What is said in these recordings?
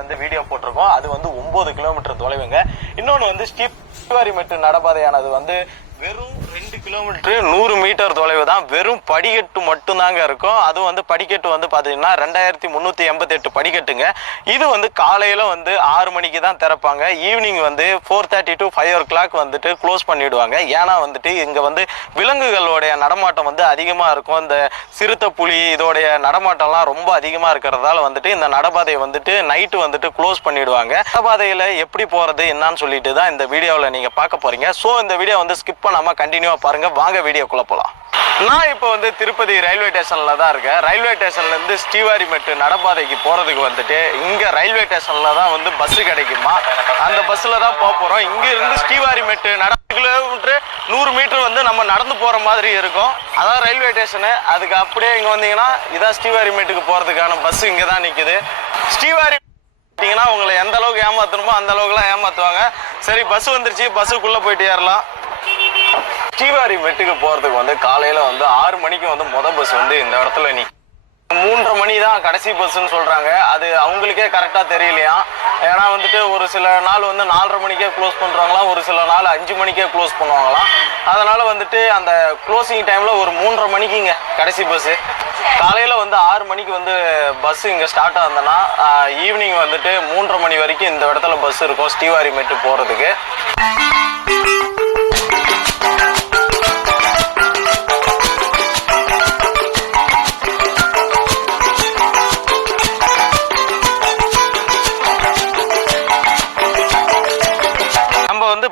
வந்து வீடியோ போட்டிருக்கோம். அது வந்து 9 கிலோமீட்டர் தொலைவுங்க. இன்னொன்னு வந்து ஸ்ரீவாரிமெட்டு நடப்பாதையானது வந்து வெறும் 2 கிலோமீட்டர் 100 மீட்டர் தொலைவு தான். வெறும் படிக்கட்டு மட்டும்தாங்க இருக்கும். அதுவும் வந்து படிக்கட்டு வந்து பாத்தீங்கன்னா 2388 படிக்கட்டுங்க. இது வந்து காலையில வந்து 6 மணிக்கு தான் திறப்பாங்க. ஈவினிங் வந்து 4:30 to 5 o'clock வந்துட்டு க்ளோஸ் பண்ணிடுவாங்க. ஏன்னா வந்துட்டு இங்க வந்து விலங்குகளுடைய நடமாட்டம் வந்து அதிகமா இருக்கும். இந்த சிறுத்தை புலி இதோடைய நடமாட்டம்லாம் ரொம்ப அதிகமா இருக்கிறதால வந்துட்டு இந்த நடப்பாதையை வந்துட்டு நைட்டு வந்துட்டு க்ளோஸ் பண்ணிடுவாங்க. நடப்பாதையில எப்படி போறது என்னன்னு சொல்லிட்டு தான் இந்த வீடியோவில் நீங்க பார்க்க போறீங்க. ஸோ இந்த வீடியோ வந்து ஸ்கிப் பண்ணாம கண்டினியூவா பாருங்க. வாங்க வீடியோக்குள்ள போலாம். நான் இப்போ வந்து திருப்பதி ரயில்வே ஸ்டேஷன்ல தான் இருக்கேன். ரயில்வே ஸ்டேஷன்ல இருந்து ஸ்ரீவாரிமெட்டு நடப்பாதைக்கு போறதுக்கு வந்துட்டு இங்க ரயில்வே ஸ்டேஷன்ல தான் வந்து பஸ் கிடைக்குமா, அந்த பஸ்ல தான் போக போறோம். இங்க இருந்து ஸ்ரீவாரிமெட்டு கிலோமீட்டர் 100 மீட்டர் வந்து நம்ம நடந்து போற மாதிரி இருக்கும். அதான் ரயில்வே ஸ்டேஷனு. அதுக்கு அப்படியே இங்க வந்தீங்கன்னா இதான் ஸ்ரீவாரிமெட்டுக்கு போறதுக்கான பஸ் இங்க தான் நிக்குது. ஸ்ரீவாரி உங்களை எந்த அளவுக்கு ஏமாத்தணுமோ அந்த அளவுக்குலாம் ஏமாத்துவாங்க. சரி, பஸ் வந்துருச்சு, பஸ்ஸுக்குள்ள போயிட்டு ஏறலாம். ஸ்ரீவாரிமெட்டுக்கு போறதுக்கு வந்து காலையில வந்து 6 மணிக்கு வந்து பஸ் வந்து இந்த இடத்துல 3:30 மணி தான் கடைசி பஸ்ன்னு சொல்றாங்க. அது அவங்களுக்கே கரெக்டா தெரியலையா. ஏன்னா வந்துட்டு ஒரு சில நாள் வந்து 4:30 மணிக்கே க்ளோஸ் பண்றாங்களாம், ஒரு சில நாள் 5 மணிக்கே க்ளோஸ் பண்ணுவாங்களாம். அதனால வந்துட்டு அந்த க்ளோசிங் டைம்ல ஒரு 3:30 மணிக்குங்க கடைசி பஸ். காலையில வந்து 6 மணிக்கு வந்து பஸ் இங்க ஸ்டார்ட் ஆகுதுன்னா ஈவினிங் வந்துட்டு 3:30 மணி வரைக்கும் இந்த இடத்துல பஸ் இருக்கும் ஸ்ரீவாரிமெட்டு போறதுக்கு.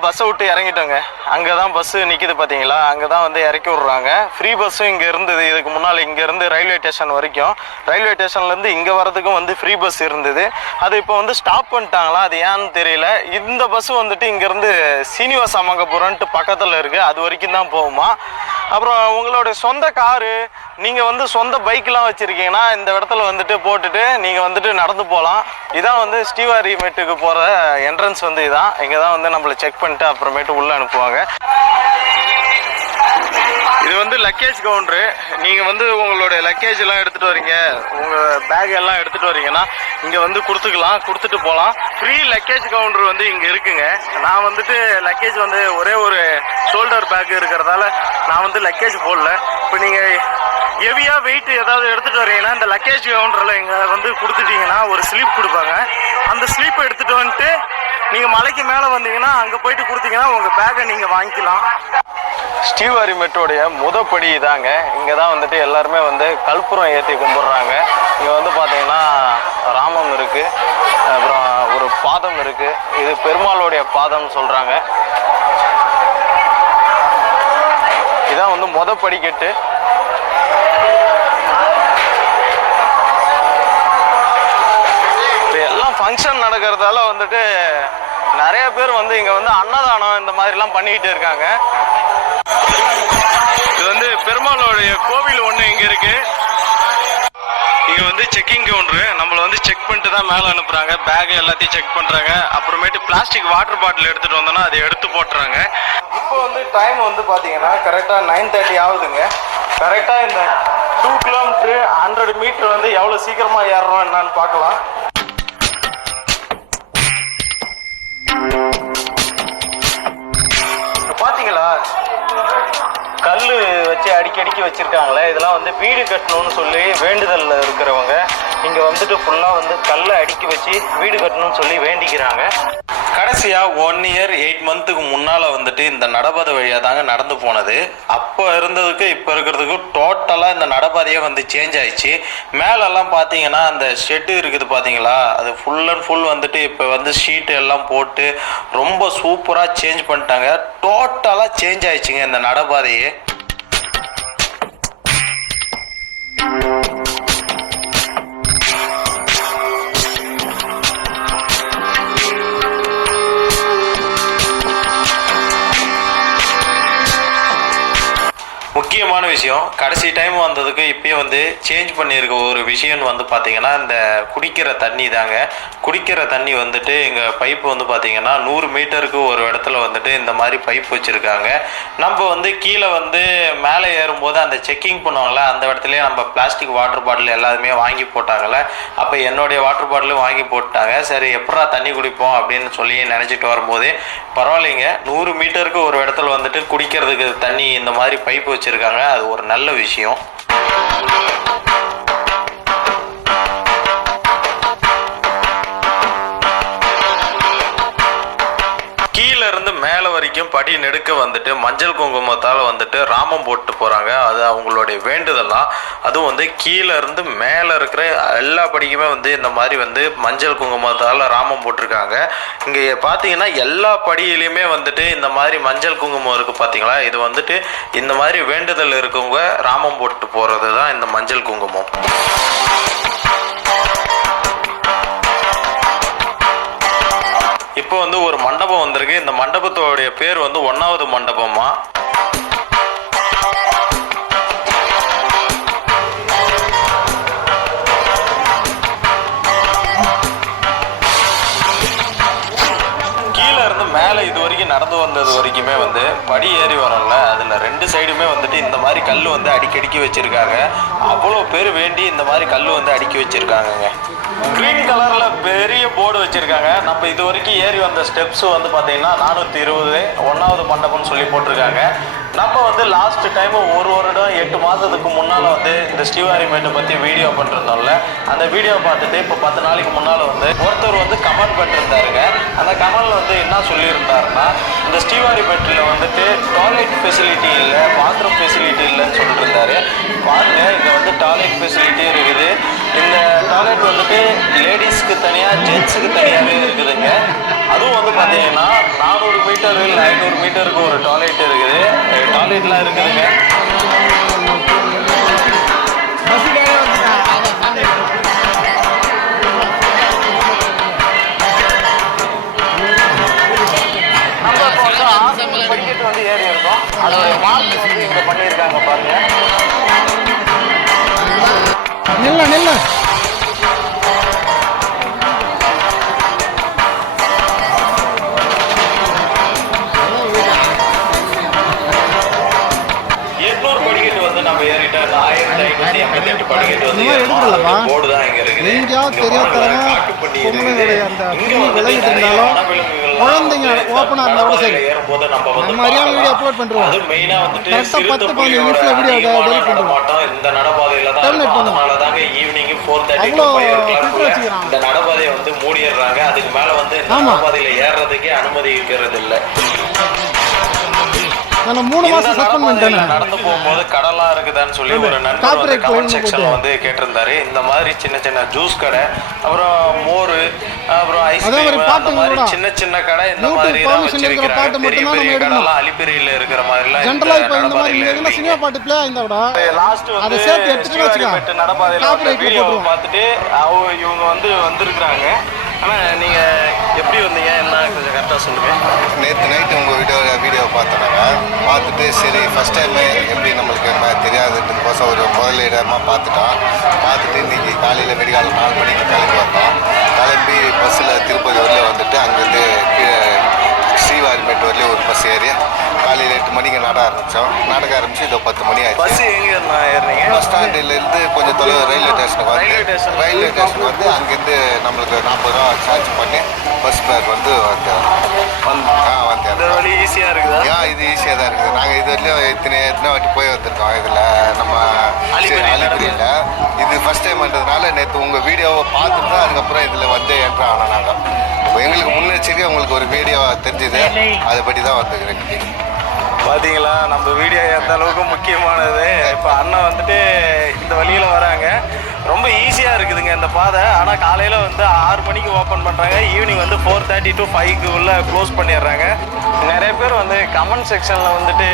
பஸ்ஸை விட்டு இறங்கிட்டோங்க. அங்கதான் பஸ் நிக்குது பாத்தீங்களா, அங்கதான் வந்து இறக்கி விடுறாங்க. ஃப்ரீ பஸ்ஸும் இங்க இருந்தது. இதுக்கு முன்னால இங்க இருந்து ரயில்வே ஸ்டேஷன் வரைக்கும், ரயில்வே ஸ்டேஷன்ல இருந்து இங்க வர்றதுக்கும் வந்து ஃப்ரீ பஸ் இருந்தது. அது இப்போ வந்து ஸ்டாப் பண்ணிட்டாங்களா, அது ஏன்னு தெரியல. இந்த பஸ் வந்துட்டு இங்க இருந்து சீனிவாச மங்கபுரம்ட்டு பக்கத்துல இருக்கு, அது வரைக்கும் தான் போகுமா. அப்புறம் உங்களுடைய சொந்த காரு, நீங்க வந்து சொந்த பைக்லாம் வச்சிருக்கீங்கன்னா இந்த இடத்துல வந்துட்டு போட்டுட்டு நீங்க வந்துட்டு நடந்து போகலாம். இதான் வந்து ஸ்ரீவாரிமெட்டுக்கு போற என்ட்ரன்ஸ் வந்து இதான். இங்கதான் வந்து நம்மள செக் பண்ணிட்டு அப்புறமேட்டு உள்ள அனுப்புவாங்க. இது வந்து லக்கேஜ் கவுண்டரு. நீங்க வந்து உங்களுடைய லக்கேஜ் எல்லாம் எடுத்துட்டு வரீங்க, உங்க பேக் எல்லாம் எடுத்துட்டு வரீங்கன்னா இங்க வந்து கொடுத்துக்கலாம், கொடுத்துட்டு போகலாம். ஃப்ரீ லக்கேஜ் கவுண்டர் வந்து இங்க இருக்குங்க. நான் வந்துட்டு லக்கேஜ் வந்து ஒரே ஒரு ஷோல்டர் பேக் இருக்கிறதால நான் வந்து லக்கேஜ் போடல. இப்போ நீங்க ஹெவியா வெயிட் ஏதாவது எடுத்துட்டு வரீங்கன்னா இந்த லக்கேஜ் கவுண்டர்ல இங்க வந்து கொடுத்துட்டீங்கன்னா ஒரு ஸ்லிப் கொடுப்பாங்க. அந்த ஸ்லிப் எடுத்துட்டு வந்துட்டு நீங்க மலைக்கு மேல வந்தீங்கன்னா அங்க போயிட்டு கொடுத்தீங்கன்னா உங்க பேக்கை நீங்க வாங்கிக்கலாம். ஸ்ரீவாரிமெட்டோடைய முதப்படி இதாங்க. இங்க தான் வந்துட்டு எல்லாருமே வந்து கற்பூரம் ஏற்றி கும்பிடுறாங்க. இங்க வந்து பாத்தீங்கன்னா ராமம் இருக்கு, அப்புறம் ஒரு பாதம் இருக்கு. இது பெருமாளுடைய பாதம் சொல்றாங்க. இதான் வந்து முதப்படிக்கட்டு. எல்லாம் ஃபங்க்ஷன் நடக்கிறதால வந்துட்டு நிறைய பேர் வந்து இங்க வந்து அன்னதானம் இந்த மாதிரி எல்லாம் பண்ணிக்கிட்டு இருக்காங்க. இது வந்து பெருமாளுடைய கோவில் ஒண்ணு இங்க இருக்கு. இங்க வந்து செக்கிங் கவுண்டரு. நம்மள வந்து செக் பண்ணிட்டு தான் மேல அனுப்புறாங்க. பேக் எல்லாத்தையும் செக் பண்றாங்க. அப்புறமேட்டு பிளாஸ்டிக் வாட்டர் பாட்டில் எடுத்துட்டு வந்தோம்னா அதை எடுத்து போட்டுறாங்க. இப்போ வந்து டைம் வந்து பாத்தீங்கன்னா கரெக்டா 9:30 ஆகுதுங்க. கரெக்டா இந்த 2 கிலோமீட்டர் 100 மீட்டர் வந்து எவ்வளவு சீக்கிரமா ஏறணும் என்னன்னு பார்க்கலாம். பாத்தீங்களா, கல்லு வச்சு அடிக்கடிக்கு வச்சிருக்காங்களே, இதெல்லாம் வந்து வீடு கட்டணும்னு சொல்லி வேண்டுதல்ல இருக்கிறவங்க இங்க வந்துட்டு ஃபுல்லா வந்து கல்லை அடுக்கி வச்சு வீடு கட்டணும்னு சொல்லி வேண்டிக்கிறாங்க. கடைசியா 1 year 8 months முன்னால வந்துட்டு இந்த நடப்பாதை வழியா தாங்க நடந்து போனது. அப்போ இருந்ததுக்கு இப்ப இருக்கிறதுக்கு டோட்டலா இந்த நடப்பாதையே வந்து சேஞ்ச் ஆயிடுச்சு. மேலெல்லாம் பாத்தீங்கன்னா அந்த ஷெட்டு இருக்குது பாத்தீங்களா, அது ஃபுல் அண்ட் ஃபுல் வந்துட்டு இப்ப வந்து ஷீட் எல்லாம் போட்டு ரொம்ப சூப்பரா சேஞ்ச் பண்ணிட்டாங்க. டோட்டலா சேஞ்ச் ஆயிடுச்சுங்க இந்த நடப்பாதையே. முக்கியமான விஷயம். கடைசி டைம் வந்ததுக்கு இப்பயும் வந்து சேஞ்ச் பண்ணியிருக்க ஒரு விஷயம் வந்து பார்த்தீங்கன்னா இந்த குடிக்கிற தண்ணி தாங்க. குடிக்கிற தண்ணி வந்துட்டு எங்கள் பைப்பு வந்து பார்த்தீங்கன்னா 100 மீட்டருக்கு ஒரு இடத்துல வந்துட்டு இந்த மாதிரி பைப் வச்சுருக்காங்க. நம்ம வந்து கீழே வந்து மேலே ஏறும்போது அந்த செக்கிங் பண்ணுவாங்களே அந்த இடத்துலயே நம்ம பிளாஸ்டிக் வாட்டர் பாட்டில் எல்லாருமே வாங்கி போட்டாங்கல்ல. அப்போ என்னுடைய வாட்டர் பாட்டிலும் வாங்கி போட்டாங்க. சரி எப்படா தண்ணி குடிப்போம் அப்படின்னு சொல்லி நினச்சிட்டு வரும்போதே பரவாயில்லைங்க, 100 மீட்டருக்கு ஒரு இடத்துல வந்துட்டு குடிக்கிறதுக்கு தண்ணி இந்த மாதிரி பைப் வச்சுருக்காங்க. அது ஒரு நல்ல விஷயம். இருந்து மேலே வரைக்கும் படி நெடுக்க வந்துட்டு மஞ்சள் குங்குமத்தால் வந்துட்டு ராமம் போட்டு போகிறாங்க. அது அவங்களுடைய வேண்டுதலாம். அதுவும் வந்து கீழே இருந்து மேலே இருக்கிற எல்லா படிக்குமே வந்து இந்த மாதிரி வந்து மஞ்சள் குங்குமத்தால் ராமம் போட்டிருக்காங்க. இங்கே பார்த்தீங்கன்னா எல்லா படியிலையுமே வந்துட்டு இந்த மாதிரி மஞ்சள் குங்குமம் இருக்குது பார்த்தீங்களா. இது வந்துட்டு இந்த மாதிரி வேண்டுதல் இருக்கவங்க ராமம் போட்டு போகிறது தான் இந்த மஞ்சள் குங்குமம். இப்போ வந்து ஒரு மண்டபம் வந்திருக்கு. இந்த மண்டபத்தோடைய பேர் வந்து 1வது மண்டபமா. கீழே இருந்து மேலே இது வரைக்கும் நடந்து வந்தது வரைக்குமே வந்து படி ஏறி வரோம்ல, அதில் 2 சைடுமே வந்துட்டு இந்த மாதிரி கல் வந்து அடுக்கி வச்சிருக்காங்க. அவ்வளோ பேர் வேண்டி இந்த மாதிரி கல் வந்து அடுக்கி வச்சிருக்காங்கங்க. கிரீன் கலர்ல பெரிய போர்டு வச்சிருக்காங்க. நம்ம இது வரைக்கும் ஏறி வந்த ஸ்டெப்ஸ் வந்து பார்த்தீங்கன்னா 420 1வது மண்டபம்னு சொல்லி போட்டிருக்காங்க. நம்ம வந்து லாஸ்ட் டைம் ஒரு வருடம் 8 மாதத்துக்கு முன்னால் வந்து இந்த ஸ்ரீவாரிமேட்டை பற்றி வீடியோ பண்ணிருந்தோம்ல. அந்த வீடியோ பார்த்துட்டு இப்போ 10 நாளைக்கு முன்னால் வந்து ஒருத்தர் வந்து கமெண்ட் பண்ணிருந்தாருங்க. அந்த கமெண்ட்ல வந்து என்ன சொல்லியிருந்தாருன்னா, இந்த ஸ்ரீவாரிமேட்டில் வந்துட்டு டாய்லெட் ஃபெசிலிட்டி இல்லை, பாத்ரூம் ஃபெசிலிட்டி இல்லைன்னு சொல்லிட்டு இருந்தாரு. பாருங்க, இங்கே வந்து டாய்லெட் ஃபெசிலிட்டி இருக்குது. இந்த டாய்லெட் வந்துட்டு லேடிஸ்க்கு தனியாக ஜென்ஸுக்கு தனியாகவே இருக்குதுங்க. அதுவும் வந்து பார்த்தீங்கன்னா 400 மீட்டர் இல்லை 500 மீட்டருக்கு ஒரு டாய்லெட் இருக்குது. டாய்லெட்லாம் இருக்குதுங்க. நம்ம படிக்கட்டு வந்து ஏறி இருக்கோம். அதோட மார்க் வந்து இங்கே பண்ணியிருக்காங்க பாருங்க. நில்ல 800 படிக்கட்டு வந்து நம்ம ஏறிட்டா 1588 படிக்கட்டு வந்து போர்டு தான் இங்க இருக்குது. குழந்தைங்க ஓப்பனா இருந்தா கூட சரி, நம்ம அறியாம வீடியோ அப்லோட் பண்றோம். அது மெயினா வந்துட்டு கரெக்டா 10-15 நிமிஷத்துல வீடியோ டெலிட் பண்றோம். இந்த நடபாதையில தான் அதனால தாங்க ஈவினிங் 4:30 to 5 இந்த நடபாதையை வந்து மூடிடுறாங்க. அதுக்கு மேல வந்து இந்த நடபாதையில ஏறதுக்கே அனுமதி இருக்கிறது இல்ல. நான் 3 மாசம் சஸ்பெண்ட் பண்ணிட்டேன். நடந்து போகும்போது கடலாம் இருக்குதான்னு சொல்லி ஒரு நண்பர் கமெண்ட் செக்ஷன்ல வந்து கேட்டிருந்தாரு. இந்த மாதிரி சின்ன சின்ன ஜூஸ் கடை, அப்புறம் மோர், அப்புறம் ஐஸ்கிரீம், அந்த மாதிரி சின்ன சின்ன கடை இந்த மாதிரி தான் வச்சிருக்காங்க. பெரிய பெரிய கடைலாம் அலிப்பெரியில இருக்கிற மாதிரிலாம் ஜெனரலா இப்ப இந்த மாதிரி என்ன சினிமா பாட்டு ப்ளே ஆயிந்தா கூட லாஸ்ட் வந்து சேர்த்து எடுத்துட்டு வச்சுக்க நடபாதையில வீடியோ பார்த்துட்டு இவங்க வந்து வந்திருக்காங்க. ஆனால் நீங்கள் எப்படி வந்தீங்க என்ன கொஞ்சம் கரெக்டாக சொல்லுங்கள். நேற்று நைட்டு உங்கள் வீடியோ பார்த்தோன்னாங்க. பார்த்துட்டு சரி ஃபஸ்ட் டைமு எப்படி நம்மளுக்கு தெரியாதுன்றதுக்கோசம் ஒரு முதலிடமாக பார்த்துட்டு இன்றைக்கி காலையில் வெடிகாலம் 4 மணிக்கு கிளம்பி வந்தோம். கிளம்பி பஸ்ஸில் திருப்பதி வரலையும் வந்துட்டு அங்கேருந்து கீழே ஸ்ரீவாரிமேட் வரலையும் ஒரு பஸ் ஏறி காலையில் 8 மணிக்கு நடக்க ஆரம்பிச்சு இதோ 10 மணி ஆயிடுச்சு. பஸ் எங்கே ஏறினீங்க? பஸ் ஸ்டாண்டிலேருந்து கொஞ்சம் தொலைவு ரயில்வே ஸ்டேஷனுக்கு வந்து அங்கேருந்து நம்மளுக்கு 40 ரூபா சார்ஜ் பண்ணி பஸ் பேக் வந்து வந்தேன். இந்த வழி ஈஸியாக இருக்குதா? இது ஈஸியாக தான் இருக்குது. நாங்கள் இது வரலையும் எத்தனை வாட்டி போய் வந்திருக்கோம். இதில் நம்ம அலிபுரியில் இது ஃபஸ்ட் டைம்ன்றதுனால நேற்று உங்கள் வீடியோவை பார்த்துட்டு தான் அதுக்கப்புறம் இதில் வந்து என்ட்ரு ஆனோம். நாங்கள் இப்போ எங்களுக்கு முன்னெச்சரிக்கை உங்களுக்கு ஒரு வீடியோ தெரிஞ்சுது, அதை பற்றி தான் வந்துக்கிறேன். பார்த்தீங்களா நம்ம வீடியோ எந்த அளவுக்கு முக்கியமானது. இப்போ அண்ணன் வந்துட்டு இந்த வழியில் வராங்க. ரொம்ப ஈஸியாக இருக்குதுங்க இந்த பாதை. ஆனால் காலையில் வந்து 6 மணிக்கு ஓப்பன் பண்ணுறாங்க, ஈவினிங் வந்து 4:30 to 5 உள்ள க்ளோஸ் பண்ணிடுறாங்க. நிறைய பேர் வந்து கமெண்ட் செக்ஷனில் வந்துட்டு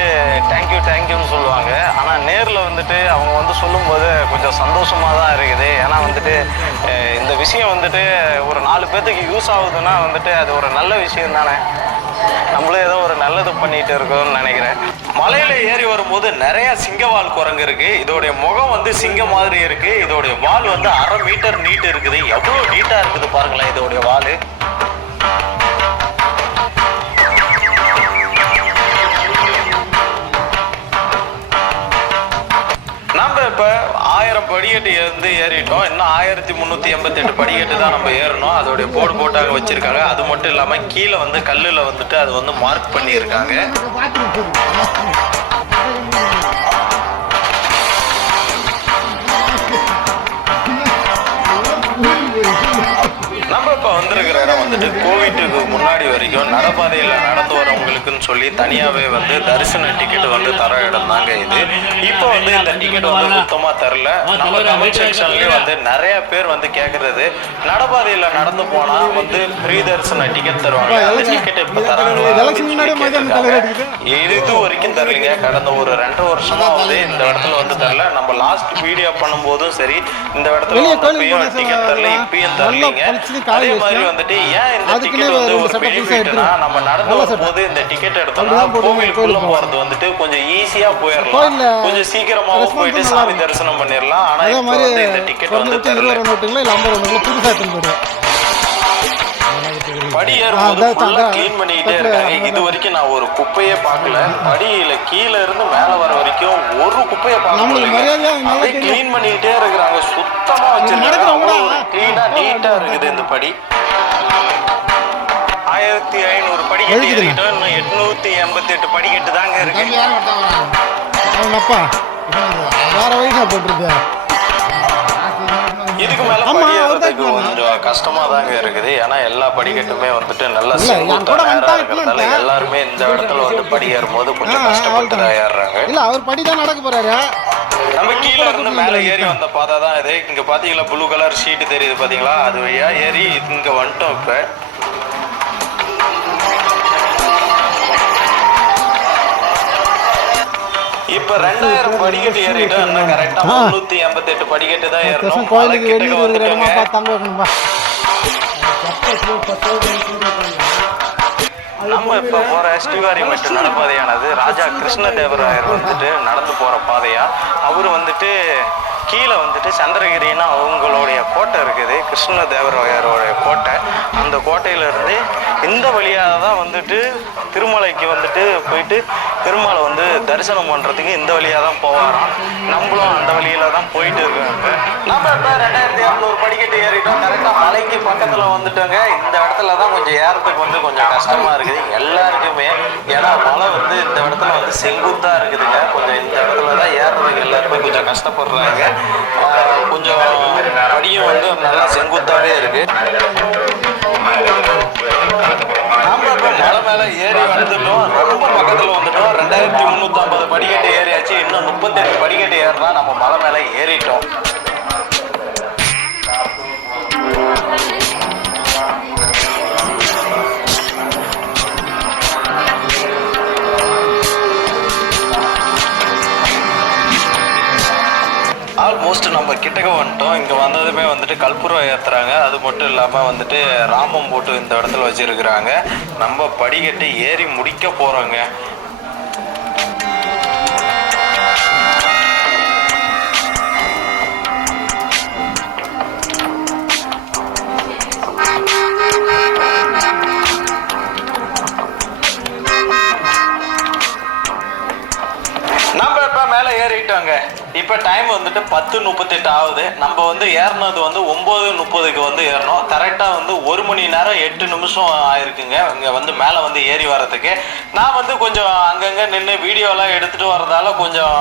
தேங்க்யூன்னு சொல்லுவாங்க. ஆனால் நேரில் வந்துட்டு அவங்க வந்து சொல்லும்போது கொஞ்சம் சந்தோஷமாக தான் இருக்குது. ஏன்னா வந்துட்டு இந்த விஷயம் வந்துட்டு ஒரு 4 பேர்த்துக்கு யூஸ் ஆகுதுன்னா வந்துட்டு அது ஒரு நல்ல விஷயம் தானே. நம்மளும் ஏதோ ஒரு நல்லது பண்ணிட்டு இருக்கோம்னு நினைக்கிறேன். மலையில ஏறி வரும்போது நிறைய சிங்கவால் குரங்கு இருக்கு. இதோடைய முகம் வந்து சிங்கம் மாதிரி இருக்கு. இதோடைய வால் வந்து 1/2 மீட்டர் நீட்டு இருக்குது. எவ்வளவு நீட்டா இருக்குது பாருங்களேன் இதோடைய வால். நம்ம இப்ப 1000 படிக்கட்டு இருந்து ஏறிட்டோம். இன்னும் 1388 படிக்கட்டு தான் நம்ம ஏறணும். அதோடைய போர்டு போட்டாங்க வச்சிருக்காங்க. அது மட்டும் இல்லாம கீழே வந்து கல்லுல வந்துட்டு அது வந்து மார்க் பண்ணியிருக்காங்க. நம்ம இப்போ வந்திருக்கிற இடம் வந்துட்டு கோவிட்டுக்கு முன்னாடி வரைக்கும் நடைபாதையில் நடந்து வரவங்களுக்குன்னு சொல்லி தனியாகவே வந்து தரிசன டிக்கெட் வந்து தர இடம் தாங்க இது. இப்போ வந்து இந்த டிக்கெட் வந்து சுத்தமாக தரல. நம்ம கமெண்ட் செக்ஷன்லேயே வந்து நிறைய பேர் வந்து கேட்குறது, நடைபாதையில் நடந்து போனால் வந்து ஃப்ரீ தரிசன டிக்கெட் தருவாங்க, அந்த டிக்கெட் இப்போ தராங்க. இது வரைக்கும் தரலைங்க. கடந்த ஒரு 2 வருஷமா வந்து இந்த இடத்துல வந்து தரல. நம்ம லாஸ்ட் வீடியோ பண்ணும்போதும் சரி இந்த இடத்துல டிக்கெட் தரல, இப்பயும் தரலைங்க. அதே மாதிரி வந்துட்டு ஏன் இந்த டிக்கெட் வந்து ஒரு பெனிஃபிட்னா, நம்ம நடந்து வரும்போது இந்த டிக்கெட் எடுத்தோம்னா கோவிலுக்குள்ள போறது வந்துட்டு கொஞ்சம் ஈஸியா போயிடலாம், கொஞ்சம் சீக்கிரமாவும் போயிட்டு சாமி தரிசனம் பண்ணிடலாம். ஆனா இப்போ வந்து இந்த டிக்கெட் வந்து தரல. படி ஏறும்போது ஃபுல்லா கிளீன் பண்ணிக்கிட்டே இருக்காங்க. இது வரைக்கும் நான் ஒரு குப்பையே பார்க்கல. படியில கீழே இருந்து மேல வர வரைக்கும் ஒரு குப்பையை பார்க்கல. கிளீன் பண்ணிக்கிட்டே இருக்கிறாங்க, சுத்தமா வச்சிருக்காங்க. கிளீனா நீட்டா இருக்குது இந்த படி. 1500 படிக்கட்டு ஏறிட்டோம். இன்னும் 888 படிக்கட்டு தாங்க இருக்கு. இதுக்கு மேல படி ஏறதுக்கு கொஞ்சம் கஷ்டமா தாங்க இருக்குது. ஏன்னா எல்லா படிக்கட்டுமே வந்துட்டு நல்லா செங்குத்தா நேரா இருக்கிறதால எல்லாருமே இந்த இடத்துல வந்து படி ஏறும்போது கொஞ்சம் கஷ்டப்பட்டு தான் ஏறுறாங்க. இல்ல அவர் படி தான் நடக்க போறாரு. நம்ம கீழே இருந்து மேலே ஏறி வந்த பாதை தான் இது. இங்க பாத்தீங்களா ப்ளூ கலர் ஷீட் தெரியுது பாத்தீங்களா, அது வழியா ஏறி இங்க வந்துட்டோம். இப்ப 2000 படிக்கட்டு ஏறிட்டோம். இன்னும் கரெக்டா 388 படிக்கட்டு தான் ஏறணும். கோயிலுக்கு வெளியே ஒரு இடமா பார்த்தாங்க. நம்ம இப்ப போற ஸ்ரீவாரிமேட்டு நடைபாதையானது ராஜா கிருஷ்ணதேவராயர் வந்துட்டு நடந்து போற பாதையா. அவரு வந்துட்டு கீழே வந்துட்டு சந்திரகிரின்னா அவங்களுடைய கோட்டை இருக்குது, கிருஷ்ணதேவராயரோடைய கோட்டை. அந்த கோட்டையிலிருந்து இந்த வழியாக தான் வந்துட்டு திருமலைக்கு வந்துட்டு போயிட்டு பெருமாளை வந்து தரிசனம் பண்ணுறதுக்கு இந்த வழியாக தான் போவாராம். நம்மளும் அந்த வழியில் தான் போயிட்டு இருக்கோம். நம்ம இப்போ 2200 படிக்கட்டு ஏறிட்டோம். கரெக்டாக மலைக்கு பக்கத்தில் வந்துட்டோங்க. இந்த இடத்துல தான் கொஞ்சம் ஏறதுக்கு வந்து கொஞ்சம் கஷ்டமாக இருக்குது எல்லாருக்குமே. ஏன்னா மலை வந்து இந்த இடத்துல வந்து செங்குத்தாக இருக்குதுங்க. கொஞ்சம் இந்த இடத்துல தான் ஏறுறதுக்கு எல்லாருமே கொஞ்சம் கஷ்டப்படுறாங்க. கொஞ்சம் படியும் வந்து நல்லா செங்குத்தாவே இருக்கு. நம்ம இப்போ மலை மேலே ஏறி வந்துட்டோம். ரொம்ப பக்கத்தில் வந்துட்டோம். 2350 படிக்கட்டு ஏறியாச்சு. இன்னும் 38 படிக்கட்டு ஏறினா நம்ம மலை மேலே ஏறிட்டோம். ஆல்மோஸ்ட் நம்ம கிட்டக்க வந்துட்டோம். இங்கே வந்ததுமே வந்துட்டு கற்பூரம் ஏற்றுறாங்க. அது மட்டும் இல்லாமல் வந்துட்டு ராமம் போட்டு இந்த இடத்துல வச்சுருக்குறாங்க. நம்ம படிக்கட்டு ஏறி முடிக்க போகிறோங்க. நம்ம இப்போ மேலே ஏறிட்டோங்க. இப்போ டைம் வந்துட்டு 10:38 ஆகுது. நம்ம வந்து ஏறினது வந்து 9:30க்கு வந்து ஏறணும். கரெக்டாக வந்து 1 மணி நேரம் 8 நிமிஷம் ஆயிருக்குங்க இங்கே வந்து மேலே வந்து ஏறி வர்றதுக்கு. நான் வந்து கொஞ்சம் அங்கங்கே நின்று வீடியோலாம் எடுத்துகிட்டு வர்றதால கொஞ்சம்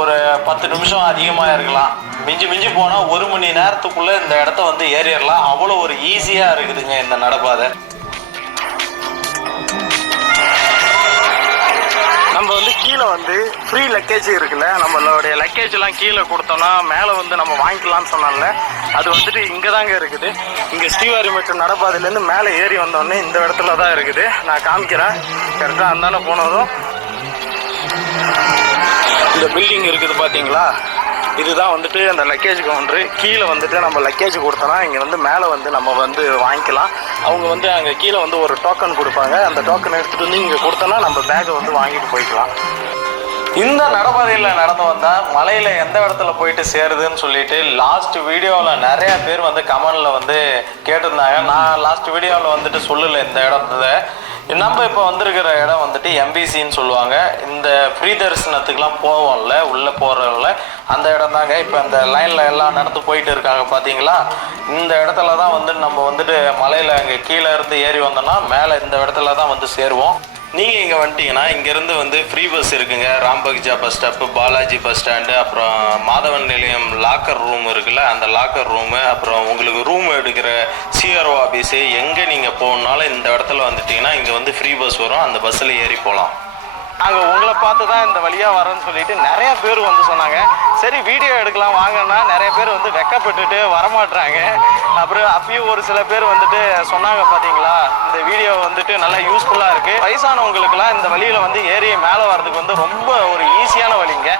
ஒரு 10 நிமிஷம் அதிகமாக இருக்கலாம். மிஞ்சி மிஞ்சி போனால் 1 மணி நேரத்துக்குள்ளே இந்த இடத்த வந்து ஏறிடலாம். அவ்வளோ ஒரு ஈஸியாக இருக்குதுங்க இந்த நடைபாதை. நம்ம வந்து கீழே வந்து ஃப்ரீ லக்கேஜ் இருக்குல்ல, நம்மளுடைய லக்கேஜ்லாம் கீழே கொடுத்தோம்னா மேலே வந்து நம்ம வாங்கிக்கலாம்னு சொன்னால அது வந்துட்டு இங்கே தாங்க இருக்குது. இங்கே ஸ்ரீவாரிமேட்டு நடைபாதையிலேருந்து மேலே ஏறி வந்தோடனே இந்த இடத்துல தான் இருக்குது. நான் காமிக்கிறேன். கரெக்டாக அந்தாண்ட போனதும் இந்த பில்டிங் இருக்குது பார்த்தீங்களா, இதுதான் வந்துட்டு அந்த லக்கேஜ் கவுண்டரு. கீழே வந்துட்டு நம்ம லக்கேஜ் கொடுத்தோன்னா இங்கே வந்து மேலே வந்து நம்ம வந்து வாங்கிக்கலாம். அவங்க வந்து அங்கே கீழே வந்து ஒரு டோக்கன் கொடுப்பாங்க. அந்த டோக்கன் எடுத்துகிட்டு வந்து இங்கே கொடுத்தோன்னா நம்ம பேக்கை வந்து வாங்கிட்டு போய்க்கலாம். இந்த நடைபாதையில் நடந்து வந்தால் மலையில் எந்த இடத்துல போயிட்டு சேருதுன்னு சொல்லிட்டு லாஸ்ட் வீடியோவில் நிறையா பேர் வந்து கமெண்டில் வந்து கேட்டிருந்தாங்க. நான் லாஸ்ட் வீடியோவில் வந்துட்டு சொல்லலை இந்த இடத்துல. நம்ம இப்போ வந்திருக்கிற இடம் வந்துட்டு எம்பிசின்னு சொல்லுவாங்க. இந்த ஃப்ரீ தரிசனத்துக்குலாம் போவோம்ல, உள்ளே போகிறதில்ல அந்த இடம் தாங்க. இப்போ இந்த லைனில் எல்லாம் நடந்து போயிட்டு இருக்காங்க பார்த்தீங்களா. இந்த இடத்துல தான் வந்து நம்ம வந்துட்டு மலையில் அங்கே கீழே இருந்து ஏறி வந்தோம்னா மேலே இந்த இடத்துல தான் வந்து சேருவோம். நீங்கள் இங்கே வந்துட்டீங்கன்னா இங்கேருந்து வந்து ஃப்ரீ பஸ் இருக்குங்க. ராம்பகிஜா bus stop, Balaji bus stand, அப்புறம் மாதவன் நிலையம் லாக்கர் ரூம் இருக்குல்ல, அந்த லாக்கர் ரூமு, அப்புறம் உங்களுக்கு ரூம் எடுக்கிற சிஆர்ஓ ஆஃபீஸு, எங்கே நீங்கள் போகணுன்னாலும் இந்த இடத்துல வந்துட்டிங்கன்னா இங்கே வந்து ஃப்ரீ பஸ் வரும். அந்த பஸ்ஸில் ஏறி போகலாம். நாங்கள் உங்களை பார்த்து தான் இந்த வழியாக வரேன்னு சொல்லிட்டு நிறைய பேர் வந்து சொன்னாங்க. சரி வீடியோ எடுக்கலாம் வாங்கன்னா நிறைய பேர் வந்து வெக்கப்பட்டுட்டு வரமாட்றாங்க. அப்புறம் அப்பயும் ஒரு சில பேர் வந்துட்டு சொன்னாங்க பார்த்தீங்களா, இந்த வீடியோ வந்துட்டு நல்லா யூஸ்ஃபுல்லாக இருக்குது. வயசானவங்களுக்குலாம் இந்த வழியில் வந்து ஏறி மேலே வர்றதுக்கு வந்து ரொம்ப ஒரு ஈஸியான வழிங்க.